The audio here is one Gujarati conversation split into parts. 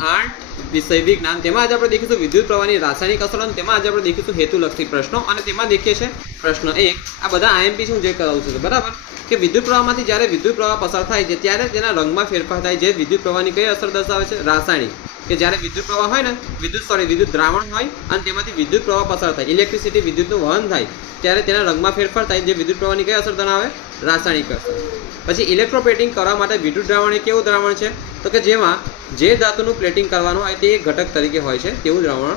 8 વિષય વિજ્ઞાન તેમાં આજે આપણે દેખીશું વિદ્યુત પ્રવાહની રાસાયણિક અસર અને તેમાં આજે આપણે દેખીશું હેતુલક્ષી પ્રશ્નો અને તેમાં દેખીએ છે પ્રશ્ન 1 આ બધા આઈએમપી શું જે કરાવું છું બરાબર કે વિદ્યુત પ્રવાહમાંથી જ્યારે વિદ્યુત પ્રવાહ પસાર થાય છે ત્યારે તેના રંગમાં ફેરફાર થાય છે વિદ્યુત પ્રવાહની કઈ અસર દર્શાવે છે રાસાયણિક કે જ્યારે વિદ્યુત પ્રવાહ હોય ને વિદ્યુત દ્રાવણ હોય અને તેમાંથી વિદ્યુત પ્રવાહ પસાર થાય ઇલેક્ટ્રિસિટી વિદ્યુતનું વહન થાય ત્યારે તેના રંગમાં ફેરફાર થાય જે વિદ્યુત પ્રવાહની કઈ અસર ધરાવે રાસાયણિક અસર પછી ઇલેક્ટ્રોપ્લેટિંગ કરવા માટે વિદ્યુત દ્રાવણ એ કેવું દ્રાવણ છે તો કે જેમાં જે ધાતુનું પ્લેટિંગ કરવાનું હોય તે એક ઘટક તરીકે હોય છે તેવું દ્રાવણ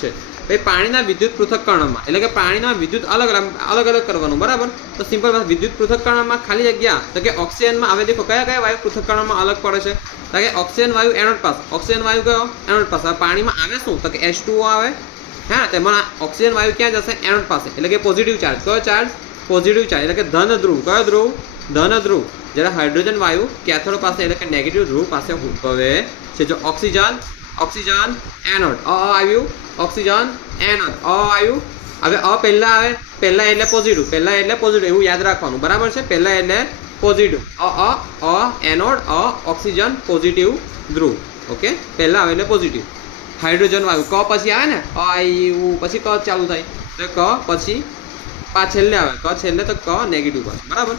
છે ભાઈ પાણીના વિદ્યુત પૃથક્કરણમાં એટલે કે પાણીના વિદ્યુત અલગ અલગ કરવાનું બરાબર તો સિમ્પલ વિદ્યુત પૃથક્કરણમાં ખાલી જગ્યા તો કે ઓક્સિજનમાં હવે દેખો કયા કયા વાયુ પૃથક્કરણમાં અલગ પડે છે તો કે ઓક્સિજન વાયુ એનોડ પાસ ઓક્સિજન વાયુ કયો એનોડ પાસ પાણીમાં આવે શું તો કે H2O આવે હા તેમાં ઓક્સિજન વાયુ ક્યાં જશે એનોડ પાસે એટલે કે પોઝિટિવ ચાર્જ કયો ચાર્જ પોઝિટિવ ચાર્જ એટલે કે ધન ધ્રુવ કયો ધ્રુવ ધન ધ્રુવ જ્યારે હાઇડ્રોજન વાયુ કેથોડ પાસે એટલે કે નેગેટિવ ધ્રુવ પાસે ઉદ્ભવે છે જો ઓક્સિજન એનોડ આવ્યું ઓક્સિજન એનોડ આવ્યું હવે પહેલા આવે પહેલા એટલે પોઝિટિવ એવું યાદ રાખવાનું બરાબર છે પહેલા એટલે પોઝિટિવ એનોડ ઓક્સિજન પોઝિટિવ ધ્રુવ ઓકે પહેલા આવે એટલે પોઝિટિવ હાઇડ્રોજન વાયુ ક પછી આવે ને આવ્યું પછી ક ચાલુ થાય તો ક પછી છેલ્લે આવે ક છેલ્લે તો ક નેગેટિવ પાસે બરાબર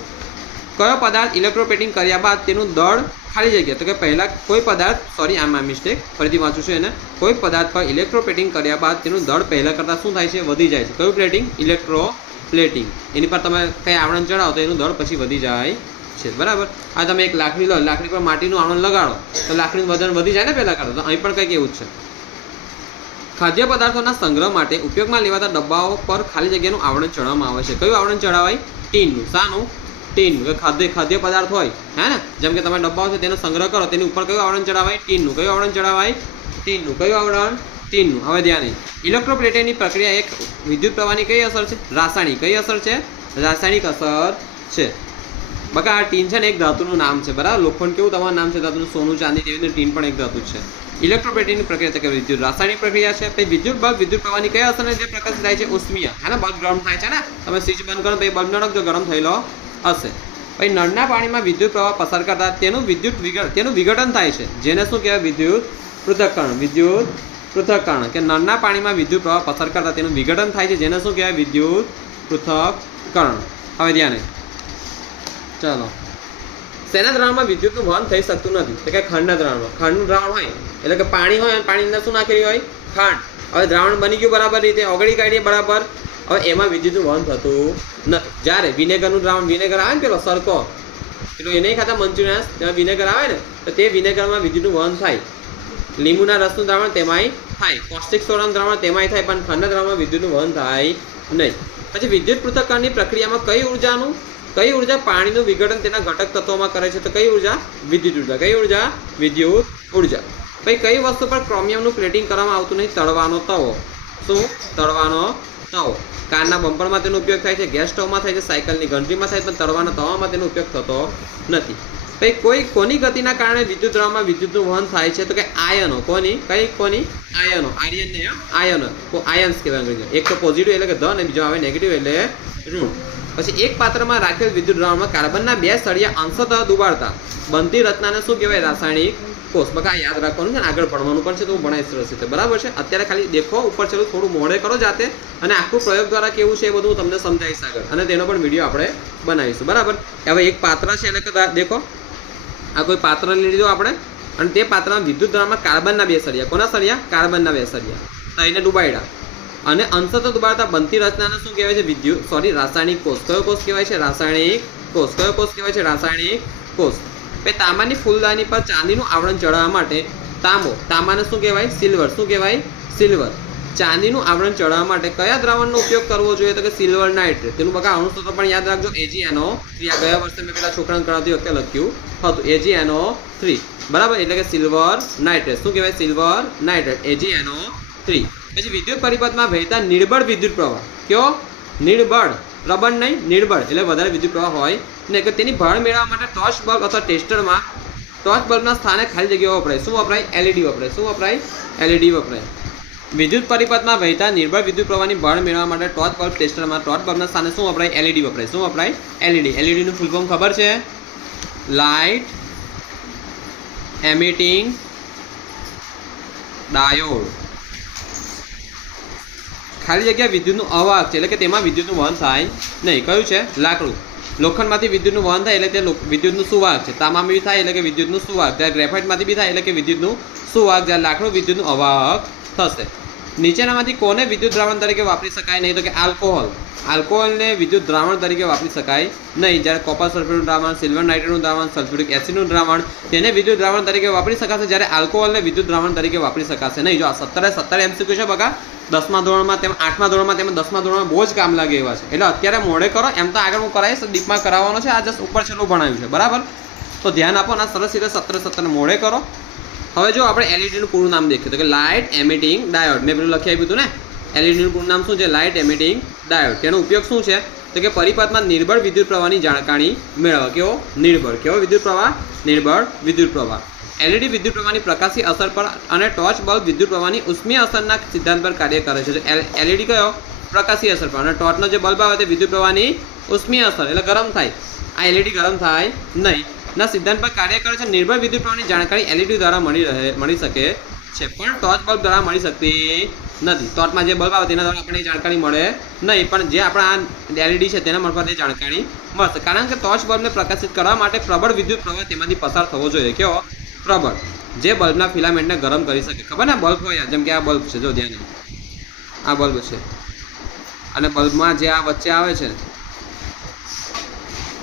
કયો પદાર્થ ઇલેક્ટ્રોપ્લેટિંગ કર્યા બાદ તેનું દળ ખાલી જગ્યા તો કે પહેલાં કોઈ પદાર્થ આમાં મિસ્ટેક ફરીથી વાંચું છું એને કોઈ પદાર્થ પર ઇલેક્ટ્રોપ્લેટિંગ કર્યા બાદ તેનું દળ પહેલાં કરતાં શું થાય છે વધી જાય છે કયું પ્લેટિંગ ઇલેક્ટ્રોપ્લેટિંગ એની પર તમે કંઈ આવરણ ચડાવો તો એનું દળ પછી વધી જાય છે બરાબર આ તમે એક લાકડી લો લાકડી પર માટીનું આવરણ લગાડો તો લાકડીનું વજન વધી જાય ને પહેલાં કરતાં તો અહીં પણ કંઈક એવું જ છે ખાદ્ય પદાર્થોના સંગ્રહ માટે ઉપયોગમાં લેવાતા ડબ્બાઓ પર ખાલી જગ્યાનું આવરણ ચડાવવામાં આવે છે કયું આવરણ ચડાવાય ટીનનું શાનું ટીનનું ખાદ્ય પદાર્થ હોય હે ને જેમ કે તમે ડબ્બાઓ છે તેનો સંગ્રહ કરો તેની ઉપર કયું આવરણ ચડાવાય ટીનનું કયું આવરણ ચડાવાય ટીનનું કયું આવરણ ટીનનું હવે ધ્યાન ઇલેક્ટ્રોપ્લેટિંગની પ્રક્રિયા એક વિદ્યુત પ્રવાહની કઈ અસર છે રાસાયણિક કઈ અસર છે રાસાયણિક અસર છે બકા આ ટીન છે ને એક ધાતુનું નામ છે બરાબર લોખંડ કેવું તમારું નામ છે ધાતુનું સોનું ચાંદી તેવી રીતે ટીન પણ એક ધાતુ છે ઇલેક્ટ્રોપ્લેટિંગની પ્રક્રિયા એટલે કે વિદ્યુત રાસાયણિક પ્રક્રિયા છે પછી વિદ્યુત બલ્બ વિદ્યુત પ્રવાહની કઈ અસરને જે પ્રકાશિત થાય છે ઉષ્મીય હે ને બલ્બ ગરમ થાય છે ને તમે સ્વિચ બંધ કરો પછી બલ્બ ન રાખજો ગરમ થયેલો હશે પછી નળના પાણીમાં વિદ્યુત પ્રવાહ પસાર કરતા તેનું વિઘટન થાય છે જેને શું કહેવાય વિદ્યુત પૃથક્કરણ કે નળના પાણીમાં વિદ્યુત પ્રવાહ પસાર કરતા તેનું વિઘટન થાય છે જેને શું કહેવાય વિદ્યુત પૃથક્કરણ હવે ધ્યાન ચાલો શેના દ્રાવણમાં વિદ્યુતનું વહન થઈ શકતું નથી તો કે ખાંડના દ્રાવણમાં ખાંડનું દ્રાવણ હોય એટલે કે પાણી હોય અને પાણીની અંદર શું નાખેલી હોય ખાંડ હવે દ્રાવણ બની ગયું બરાબર રીતે ઓગળી કાઢીએ બરાબર હવે એમાં વિદ્યુતનું વહન થતું નથી જ્યારે વિનેગરનું દ્રાવણ વિનેગર આવે ને પેલો સરકો પેલું એ નહીં ખાતા મંચુરિયન તેમાં વિનેગર આવે ને તો તે વિનેગરમાં વિદ્યુતનું વહન થાય લીંબુના રસનું દ્રાવણ તેમાંય થાય કોસ્ટિક સોડાનું દ્રાવણ તેમાંય થાય પણ ખાંડના દ્રાવણમાં વિદ્યુતનું વહન થાય નહીં પછી વિદ્યુત પૃથક્કરણની પ્રક્રિયામાં કઈ ઉર્જા પાણીનું વિઘટન તેના ઘટક તત્વોમાં કરે છે તો કઈ ઉર્જા વિદ્યુત ઉર્જા પછી કઈ વસ્તુ પર ક્રોમિયમનું પ્લેટિંગ કરવામાં આવતું નહીં તળવાનો તવો શું તળવાનો તવો કારના બમ્પરમાં તેનો ઉપયોગ થાય છે ગેસ સ્ટવમાં થાય છે સાયકલની ઘંટડીમાં થાય પણ તળવાના તવામાં તેનો ઉપયોગ થતો નથી પછી કોની ગતિના કારણે વિદ્યુત દ્રાવણમાં વિદ્યુતનું વહન થાય છે તો કે આયનો કોની આયનો આયન્સ કહેવાય અંગ્રેજીમાં એક તો પોઝિટિવ એટલે કે ધન અને બીજો આવે નેગેટિવ એટલે ઋણ પછી એક પાત્રમાં રાખેલ વિદ્યુત દ્રાવણમાં કાર્બનના 2 સળિયા અંશતઃ દુબાડતા બનતી રચનાને શું કહેવાય રાસાયણિક કોષ બકા યાદ રાખવાનું છે ને આગળ ભણવાનું પણ છે તો હું ભણાવીશ સરસ રીતે બરાબર છે અત્યારે ખાલી દેખો ઉપર ચલો થોડું મોડે કરો જાતે અને આખું પ્રયોગ દ્વારા કેવું છે એ બધું હું તમને સમજાવીશ આગળ અને તેનો પણ વિડીયો આપણે બનાવીશું બરાબર હવે એક પાત્ર છે એટલે કે દેખો આ કોઈ પાત્ર લઈ લીધું આપણે અને તે પાત્રમાં વિદ્યુત દ્રાવણમાં કાર્બનના 2 સળિયા કોના સળિયા કાર્બનના 2 સળિયા તો એને ડુબાડ્યા અને અંશતઃ દુબાડતા બનતી રચનાને શું કહેવાય છે રાસાયણિક કોષ કયો કોષ કહેવાય છે રાસાયણિક કોષ કયો કોષ કહેવાય છે રાસાયણિક કોષ પછી તાંબાની ફૂલદાની પર ચાંદીનું આવરણ ચડાવવા માટે તાંબાને શું કહેવાય સિલ્વર ચાંદીનું આવરણ ચડાવવા માટે કયા દ્રાવણનો ઉપયોગ કરવો જોઈએ તો કે સિલ્વર નાઇટ્રેટ તેનું બકા અણુસૂત્ર પણ યાદ રાખજો AgNO3 આ ગયા વર્ષે મેં પેલા છોકરાને કરાવતી વખતે લખ્યું હતું AgNO3 બરાબર એટલે કે સિલ્વર નાઇટ્રેટ શું કહેવાય સિલ્વર નાઇટ્રેટ AgNO3 પછી વિદ્યુત પરિપથમાં વહેતા નિર્બળ વિદ્યુત પ્રવાહ કયો નિર્બળ રબર નહીં નિર્બળ એટલે વધારે વિદ્યુત પ્રવાહ હોય ને કે તેની ભાળ મેળવવા માટે ટોર્ચ બલ્બ અથવા ટેસ્ટરમાં ટોર્ચ બલ્બના સ્થાને ખાલી જગ્યાઓ વપરાય શું વપરાય LED વપરાય વિદ્યુત પરિપથમાં વહેતા નિર્બળ વિદ્યુત પ્રવાહની ભાળ મેળવવા માટે ટોર્ચ બલ્બ ટેસ્ટરમાં ટોર્ચ બલ્બના સ્થાને શું વપરાય LED વપરાય LED નું ફૂલ ફોર્મ ખબર છે લાઇટ એમિટિંગ ડાયોડ. ખાલી જગ્યા વિદ્યુતનું અવાહક છે એટલે કે તેમાં વિદ્યુતનું વહન થાય નહીં. કયું છે? લાકડું. લોખંડમાંથી વિદ્યુતનું વહન થાય એટલે તે વિદ્યુતનું સુવાહક છે. તાંબામાં બી થાય એટલે કે વિદ્યુતનું સુવાહક. જ્યારે ગ્રેફાઇટમાંથી બી થાય એટલે કે વિદ્યુતનું સુવાહક. જ્યારે લાકડું વિદ્યુતનું અવાહક થશે. નીચેનામાંથી કોને વિદ્યુત દ્રાવણ તરીકે વાપરી શકાય નહીં? તો કે આલ્કોહોલ. આલ્કોહોલને વિદ્યુત દ્રાવણ તરીકે વાપરી શકાય નહીં. જ્યારે કોપર સલ્ફેટનું દ્રાવણ, સિલ્વર નાઇટ્રેટનું દ્રાવણ, સલ્ફ્યુરિક એસિડનું દ્રાવણ તેને વિદ્યુત દ્રાવણ તરીકે વાપરી શકાશે. જ્યારે આલ્કોહોલને વિદ્યુત દ્રાવણ તરીકે વાપરી શકાશે નહીં. જો આ 17 MCQ છે બગા 10મા ધોરણમાં, તેમ 8મા ધોરણમાં, તેમ 10મા ધોરણમાં બહુ જ કામ લાગે એવા છે. એટલે અત્યારે મોડે કરો, એમ તો આગળ હું કરાવીશ, ડીપમાં કરાવવાનો છે. આ જસ્ટ ઉપર છેલ્લું ભણાવ્યું છે, બરાબર? તો ધ્યાન આપો. આ સરસ રીતે 17 મોડે કરો. હવે જો આપણે એલઈડીનું પૂરું નામ દેખ્યું તો કે લાઇટ એમિટિંગ ડાયોડ. મેં પેલું લખી આપ્યું હતું ને, એલઈડીનું પૂરું નામ શું છે? Light emitting diode. તેનો ઉપયોગ શું છે? તો કે પરિપથમાં નિર્બળ વિદ્યુત પ્રવાહની જાણકારી મેળવવા. કેવો? નિર્બળ. કેવો વિદ્યુત પ્રવાહ? નિર્બળ વિદ્યુત પ્રવાહ. એલઈડી વિદ્યુત પ્રવાહની પ્રકાશી અસર પર અને ટોર્ચ બલ્બ વિદ્યુત પ્રવાહની ઉષ્મીય અસરના સિદ્ધાંત પર કાર્ય કરે છે. એલઈડી કયો? પ્રકાશી અસર પર. અને ટોર્ચનો જે બલ્બ આવે તે વિદ્યુત પ્રવાહની ઉષ્મીય અસર એટલે ગરમ થાય. આ એલઈડી ગરમ થાય નહીં ના સિદ્ધાંત પર કાર્ય કરે છે. નિર્બળ વિદ્યુત પ્રવાહની જાણકારી એલઈડી દ્વારા મળી શકે છે, પણ ટોર્ચ બલ્બ દ્વારા મળી શકતી નથી. ટોર્ચમાં જે બલ્બ આવે તેના દ્વારા આપણને જાણકારી મળે નહીં, પણ જે આપણા આ એલઈડી છે તેના મારફતે જાણકારી મળશે. કારણ કે ટોર્ચ બલ્બને પ્રકાશિત કરવા માટે પ્રબળ વિદ્યુત પ્રવાહ તેમાંથી પસાર થવો જોઈએ. કેવો? પ્રબળ. જે બલ્બના ફિલામેન્ટને ગરમ કરી શકે. ખબર ને બલ્બ હોય, જેમ કે આ બલ્બ છે, જો ધ્યાન આ બલ્બ છે, અને બલ્બમાં જે આ વચ્ચે આવે છે,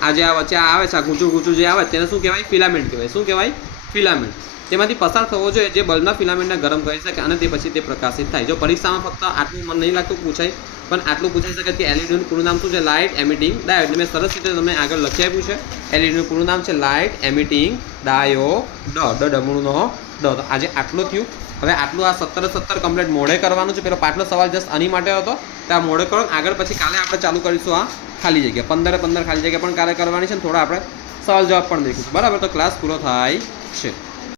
આ જે આ વચ્ચે આવે છે, આ ગૂંચું જે આવે તેને શું કહેવાય? ફિલામેન્ટ કહેવાય. શું કહેવાય? ફિલામેન્ટ. તેમાંથી પસાર થવો જોઈએ જે બલ્બના ફિલામેન્ટને ગરમ કરી શકે અને તે પછી તે પ્રકાશિત થાય. જો પરીક્ષામાં ફક્ત આટલું મને નહીં લાગતું પૂછાય, પણ આટલું પૂછાઈ શકે કે એલઈડીનું પૂરું નામ શું છે? Light emitting diode. મેં સરસ રીતે તમને આગળ લખી આપ્યું છે. એલઈડીનું પૂરું નામ છે લાઇટ એમિટિંગ ડાયોડ. ડમણુંનો ડ. તો આજે આટલું થયું. હવે આટલું આ 17 કમ્પ્લીટ મોડે કરવાનું છે. પેલો પાછલો સવાલ જસ્ટ આની માટે હતો, તો આ મોડે કરો. આગળ પછી કાલે આપણે ચાલુ કરીશું આ ખાલી જગ્યા. 15 ખાલી જગ્યા પણ કાલે કરવાની છે. થોડા આપણે સવાલ જવાબ પણ દેખીશું, બરાબર? તો ક્લાસ પૂરો થાય છે.